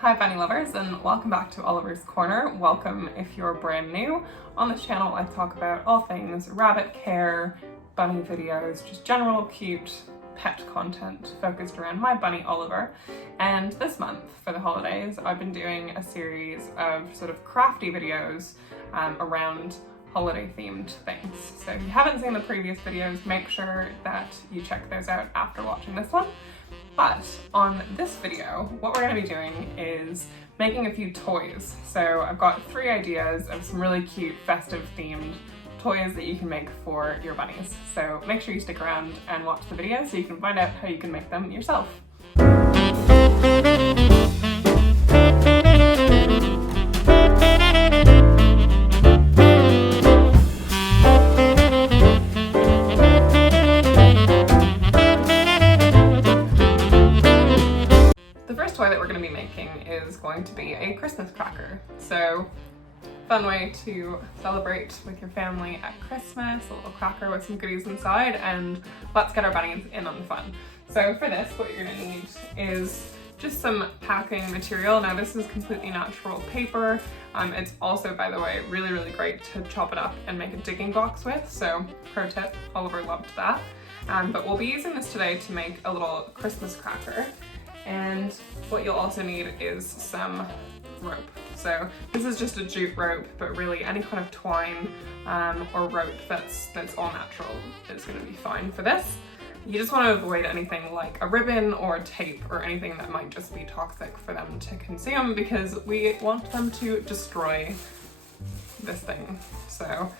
Hi bunny lovers, and welcome back to Oliver's Corner. Welcome if you're brand new. On this channel I talk about all things rabbit care, bunny videos, just general cute pet content focused around my bunny Oliver. And this month for the holidays I've been doing a series of sort of crafty videos around holiday themed things. So if you haven't seen the previous videos, make sure that you check those out after watching this one. But on this video, what we're going to be doing is making a few toys. So I've got 3 ideas of some really cute festive themed toys that you can make for your bunnies. So make sure you stick around and watch the video so you can find out how you can make them yourself. Toy that we're going to be making is going to be a Christmas cracker. So fun way to celebrate with your family at Christmas, a little cracker with some goodies inside, and let's get our bunnies in on the fun. So for this, what you're going to need is just some packing material. Now this is completely natural paper. It's also, by the way, really great to chop it up and make a digging box with. So pro tip, Oliver loved that. But we'll be using this today to make a little Christmas cracker. And what you'll also need is some rope. So this is just a jute rope, but really any kind of twine or rope that's all natural is going to be fine for this. You just want to avoid anything like a ribbon or tape or anything that might just be toxic for them to consume, because we want them to destroy this thing. So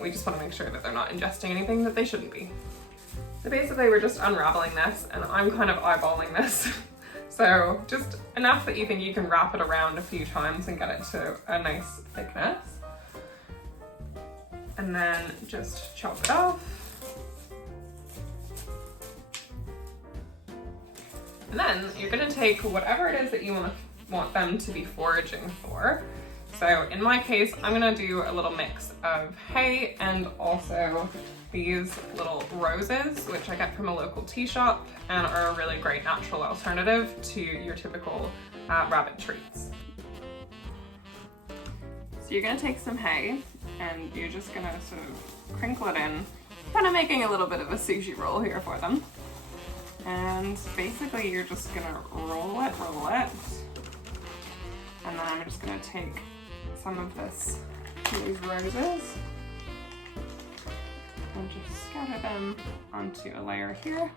we just want to make sure that they're not ingesting anything that they shouldn't be. So basically we're just unraveling this, and I'm kind of eyeballing this. So just enough that you think you can wrap it around a few times and get it to a nice thickness. And then just chop it off. And then you're gonna take whatever it is that you want them to be foraging for. So in my case, I'm gonna do a little mix of hay and also these little roses, which I get from a local tea shop and are a really great natural alternative to your typical rabbit treats. So you're gonna take some hay and you're just gonna sort of crinkle it in, kind of making a little bit of a sushi roll here for them. And basically you're just gonna roll it. And then I'm just gonna take some of these roses and just scatter them onto a layer here.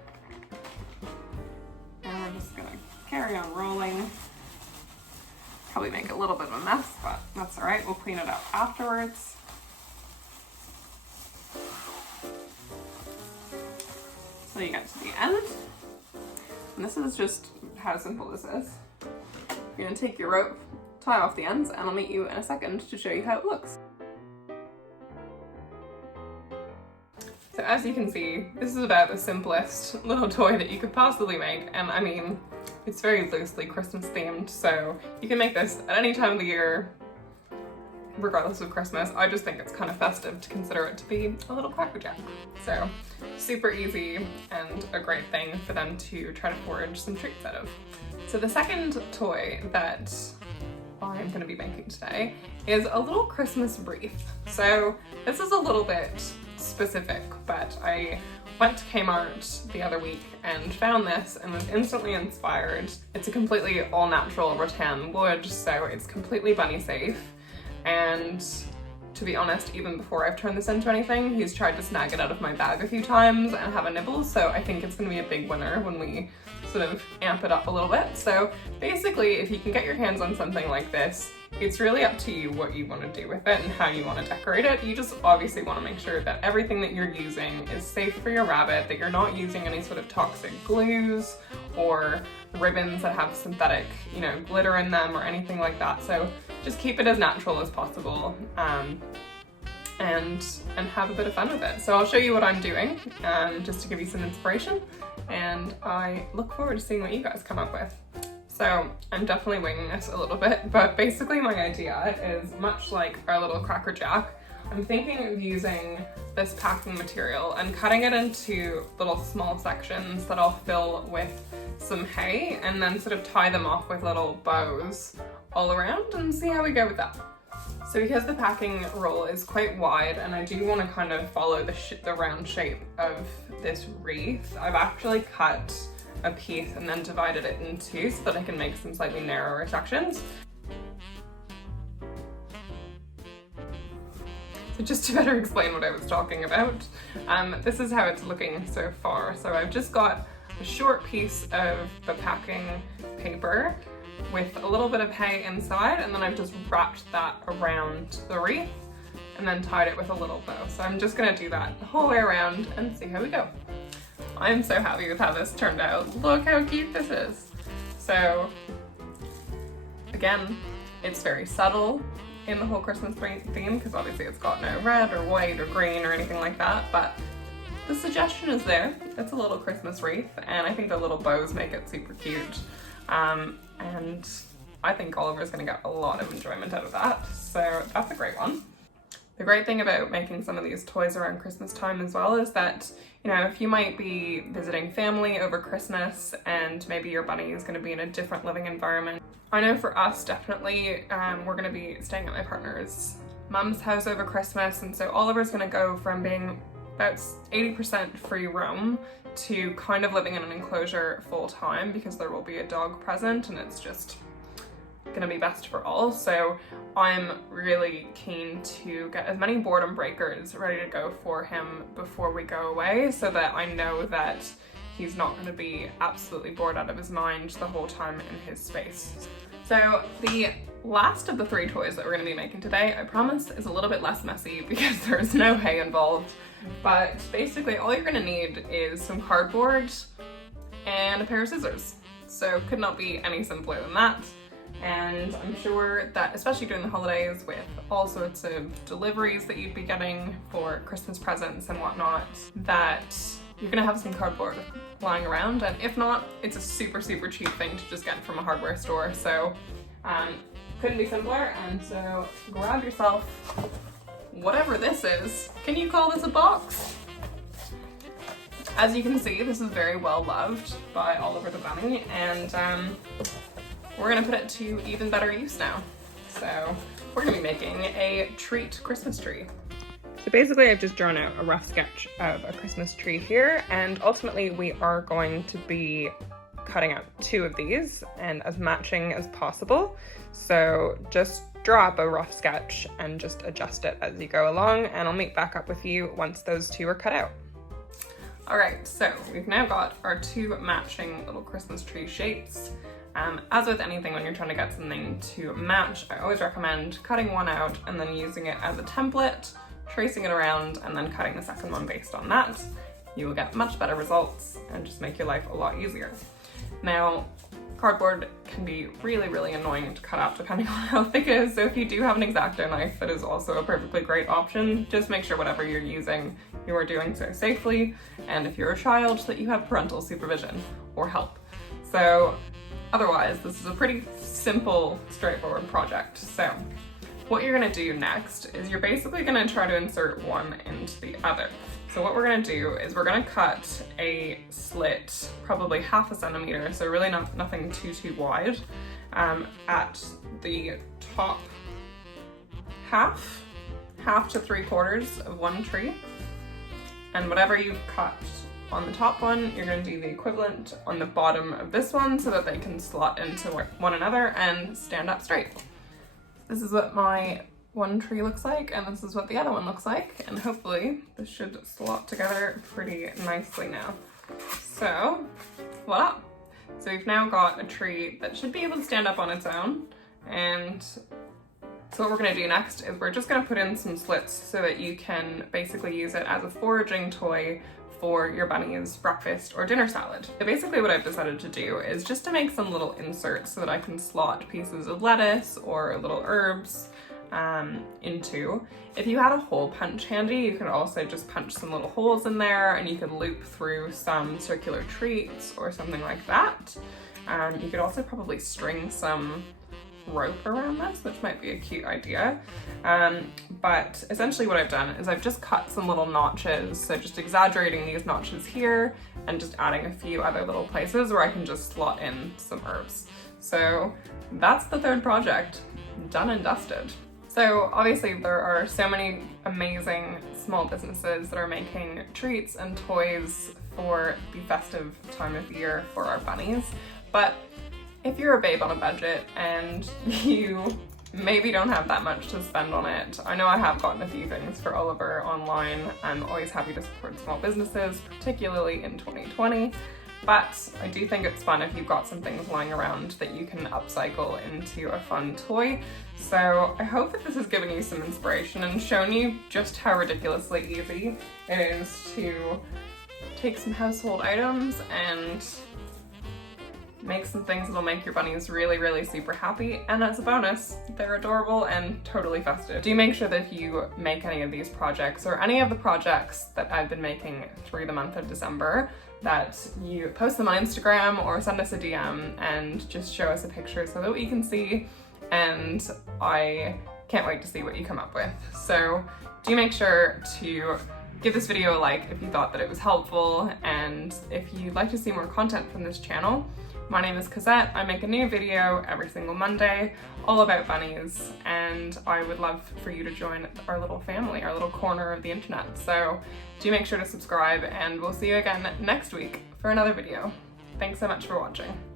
And we're just gonna carry on rolling. Probably make a little bit of a mess, but that's all right. We'll clean it up afterwards. So you get to the end. And this is just how simple this is. You're gonna take your rope, tie off the ends, and I'll meet you in a second to show you how it looks. So as you can see, this is about the simplest little toy that you could possibly make, and I mean, it's very loosely Christmas themed, so you can make this at any time of the year, regardless of Christmas. I just think it's kind of festive to consider it to be a little Cracker Jack. So super easy and a great thing for them to try to forage some treats out of. So the second toy that I'm going to be making today is a little Christmas wreath. So this is a little bit specific, but I went to Kmart the other week and found this and was instantly inspired. It's a completely all natural rattan wood, so it's completely bunny safe. And to be honest, even before I've turned this into anything, he's tried to snag it out of my bag a few times and have a nibble, so I think it's going to be a big winner when we sort of amp it up a little bit. So basically, if you can get your hands on something like this, it's really up to you what you want to do with it and how you want to decorate it. You just obviously want to make sure that everything that you're using is safe for your rabbit, that you're not using any sort of toxic glues or ribbons that have synthetic, glitter in them or anything like that. So just keep it as natural as possible and have a bit of fun with it. So I'll show you what I'm doing just to give you some inspiration, and I look forward to seeing what you guys come up with. So I'm definitely winging this a little bit, but basically my idea is much like our little Cracker Jack. I'm thinking of using this packing material and cutting it into little small sections that I'll fill with some hay and then sort of tie them off with little bows all around and see how we go with that. So because the packing roll is quite wide and I do want to kind of follow the round shape of this wreath, I've actually cut a piece and then divided it in two so that I can make some slightly narrower sections. So just to better explain what I was talking about, this is how it's looking so far. So I've just got a short piece of the packing paper with a little bit of hay inside, and then I've just wrapped that around the wreath and then tied it with a little bow. So I'm just gonna do that the whole way around and see how we go. I'm so happy with how this turned out. Look how cute this is. So again, it's very subtle in the whole Christmas theme because obviously it's got no red or white or green or anything like that, but the suggestion is there. It's a little Christmas wreath and I think the little bows make it super cute. And I think Oliver's gonna get a lot of enjoyment out of that, so that's a great one. The great thing about making some of these toys around Christmas time as well is that, you know, if you might be visiting family over Christmas and maybe your bunny is going to be in a different living environment. I know for us, definitely, we're going to be staying at my partner's mum's house over Christmas, and so Oliver's going to go from being about 80% free roam to kind of living in an enclosure full time because there will be a dog present and it's just gonna be best for all. So I'm really keen to get as many boredom breakers ready to go for him before we go away so that I know that he's not gonna be absolutely bored out of his mind the whole time in his space. So the last of the 3 toys that we're gonna be making today, I promise, is a little bit less messy because there's no hay involved. But basically all you're gonna need is some cardboard and a pair of scissors. So could not be any simpler than that. And I'm sure that, especially during the holidays with all sorts of deliveries that you'd be getting for Christmas presents and whatnot, that you're gonna have some cardboard lying around. And if not, it's a super, super cheap thing to just get from a hardware store. So couldn't be simpler. And so grab yourself whatever this is. Can you call this a box? As you can see, this is very well loved by Oliver the bunny, and we're gonna put it to even better use now. So we're gonna be making a treat Christmas tree. So basically I've just drawn out a rough sketch of a Christmas tree here, and ultimately we are going to be cutting out 2 of these and as matching as possible. So just draw up a rough sketch and just adjust it as you go along, and I'll meet back up with you once those 2 are cut out. Alright, so we've now got our 2 matching little Christmas tree shapes. As with anything when you're trying to get something to match, I always recommend cutting one out and then using it as a template, tracing it around, and then cutting the second one based on that. You will get much better results and just make your life a lot easier. Now, cardboard can be really, really annoying to cut out depending on how thick it is, so if you do have an X-Acto knife, that is also a perfectly great option. Just make sure whatever you're using, you are doing so safely, and if you're a child, that you have parental supervision or help. So otherwise, this is a pretty simple, straightforward project. So what you're gonna do next is you're basically gonna try to insert one into the other. So what we're gonna do is we're gonna cut a slit, probably 1/2 centimeter, so really nothing too wide, at the top half to 3/4 of one tree. And whatever you've cut on the top one, you're going to do the equivalent on the bottom of this one so that they can slot into one another and stand up straight. This is what my one tree looks like, and this is what the other one looks like, and hopefully this should slot together pretty nicely now. So, voila! So we've now got a tree that should be able to stand up on its own, and so what we're going to do next is we're just going to put in some slits so that you can basically use it as a foraging toy for your bunny's breakfast or dinner salad. So basically what I've decided to do is just to make some little inserts so that I can slot pieces of lettuce or little herbs into. If you had a hole punch handy, you could also just punch some little holes in there and you could loop through some circular treats or something like that. You could also probably string some rope around this, which might be a cute idea. But essentially what I've done is I've just cut some little notches, so just exaggerating these notches here and just adding a few other little places where I can just slot in some herbs. So that's the third project, done and dusted. So obviously there are so many amazing small businesses that are making treats and toys for the festive time of year for our bunnies. But if you're a babe on a budget and you maybe don't have that much to spend on it, I know I have gotten a few things for Oliver online. I'm always happy to support small businesses, particularly in 2020. But I do think it's fun if you've got some things lying around that you can upcycle into a fun toy. So I hope that this has given you some inspiration and shown you just how ridiculously easy it is to take some household items and make some things that'll make your bunnies really, really super happy. And as a bonus, they're adorable and totally festive. Do make sure that if you make any of these projects or any of the projects that I've been making through the month of December, that you post them on Instagram or send us a DM and just show us a picture so that we can see, and I can't wait to see what you come up with. So do make sure to give this video a like if you thought that it was helpful, and if you'd like to see more content from this channel. My name is Cosette. I make a new video every single Monday all about bunnies, and I would love for you to join our little family, our little corner of the internet. So do make sure to subscribe, and we'll see you again next week for another video. Thanks so much for watching.